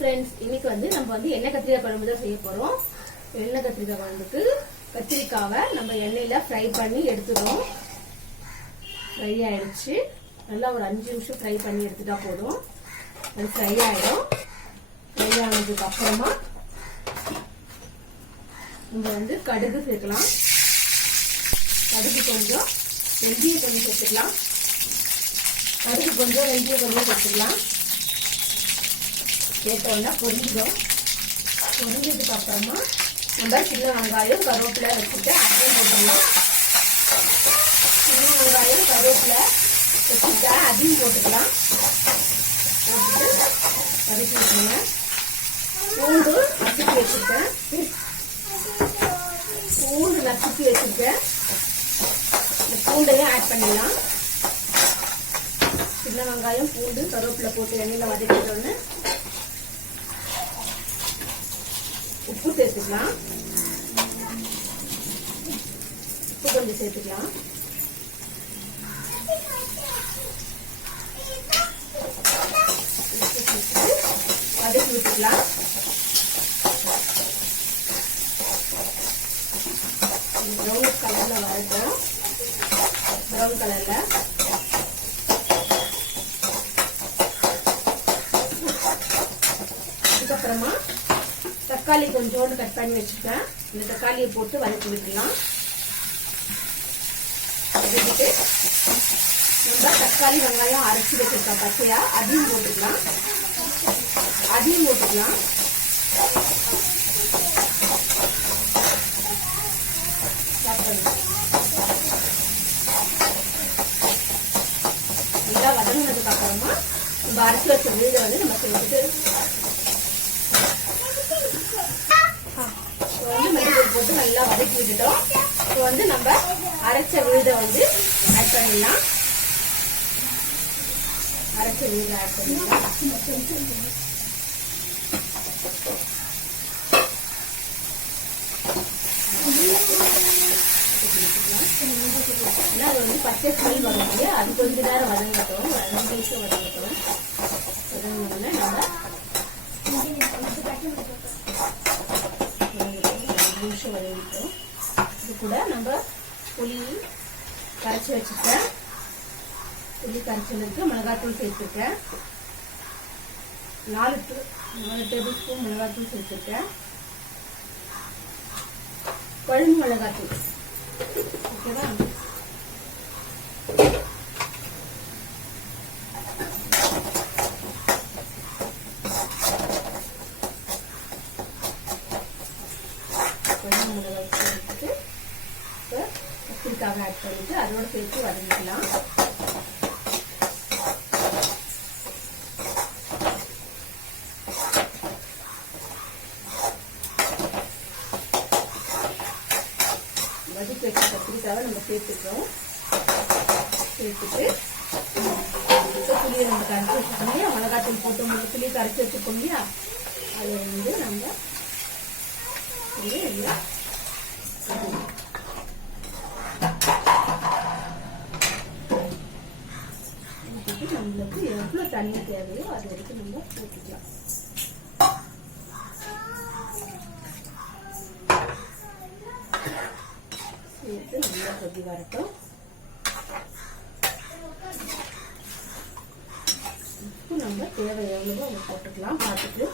Friends, இன்னைக்கு நம்ம எண்ணெய் கத்திரிக்காய் குழம்பு தான் செய்ய போறோம். எண்ணெய் கத்திரிக்காய் குழம்புக்கு கத்திரிக்காவை நம்ம எண்ணெயில ஃப்ரை பண்ணி எடுத்துடுறோம். ஃப்ரை ஆயிடுச்சு. நல்லா ஒரு 5 நிமிஷம் ஃப்ரை பண்ணி எடுத்துட்டா போதும். அது ஃப்ரை ஆயிடும். ஃப்ரை ஆனதுக்கு அப்புறமா நம்ம கடுகு சேர்க்கலாம். கடுகு கொஞ்சம், வெந்தயம் கொஞ்சம் சேர்த்துக்கலாம். கடுகு கொஞ்சம், வெந்தயம் கொஞ்சம் சேர்த்துக்கலாம். சேர்த்தோம்னா பொரிஞ்சிடும். பொரிஞ்சதுக்கு அப்புறமா நம்ம சின்ன வெங்காயம் கருவேப்பிலை வச்சுட்டு அதையும் போட்டுடலாம். சின்ன வெங்காயம் கருவேப்பிலை வச்சுட்டு அதையும் போட்டுக்கலாம். போட்டுட்டு வதக்கி விட்டுருங்க. பூண்டு நசுக்கி வச்சுருக்கேன். பூண்டு நசுக்கி வச்சுருக்கேன். இந்த பூண்டையும் ஆட் பண்ணிடலாம். சின்ன வெங்காயம் பூண்டு கருவேப்பிலை போட்டு எண்ணெயில் வதக்கிட்டோன்னு உப்பு சேர்த்துக்கலாம். உப்பு கொஞ்சம் சேர்த்துக்கலாம். வதக்கி விட்டுக்கலாம். ப்ரௌன் கலர்ல வரட்டும். ப்ரௌன் கலர்ல அதுக்கப்புறமா தக்காளி கொஞ்சோண்டு கட் பண்ணி வச்சுட்டேன். இந்த தக்காளியை போட்டு வதக்கி விட்டுலாம். வதக்கிட்டு நம்ம தக்காளி வெங்காயம் அரைச்சி வச்சிருக்கோம் பச்சையா, அதையும் போட்டுக்கலாம். நல்லா வதங்கினதுக்கு அப்புறமா நம்ம அரைச்சி வச்ச விழுதை நம்ம சேர்த்துட்டு மல்லித்தூள் போட்டு நல்லா வதக்கி விட்டுட்டோம். இப்போ நம்ம அரைச்ச விழுதை ஆட் பண்ணிடலாம். அரைச்ச விழுதை ஆட் பண்ணிடலாம். அது பச்சை ஸ்மெல் வரும் இல்லையா, அது கொஞ்ச நேரம் வதங்கட்டும். 2 நிமிஷம் வதங்கட்டும். வதங்கினோடனே நம்ம நிமிஷம் வதங்கிட்டோம். இது கூட நம்ம புளி கரைச்சி வச்சுருக்கேன். புளி கரைச்சலுக்கு மிளகாத்தூள் சேர்த்துருக்கேன். 4 டேபிள் ஸ்பூன் மிளகாத்தூள் சேர்த்துருக்கேன். குழம்பு மிளகாத்தூள், ஓகேவா? கத்திரிக்காவை ஆட் பண்ணிட்டு அதோட சேர்த்து வதக்கிக்கலாம். வதக்கி வச்ச கத்திரிக்காவை நம்ம சேர்த்துக்கிறோம். சேர்த்துட்டு புளியை நம்ம கரைச்சி வச்சுக்கோம் இல்லையா, மிளகாத்தூள் போட்டு புளியை கரைச்சி வச்சுக்கோம் இல்லையா, அதை நம்ம எல்லாம் நம்மளுக்கு எவ்வளவு தண்ணி தேவையோ அது வரைக்கும் நம்ம ஊற்றிக்கலாம். சேர்த்து நல்லா கொதி வரட்டும். உப்பு நம்ம தேவை எவ்வளவோ அதை போட்டுக்கலாம். பார்த்துட்டு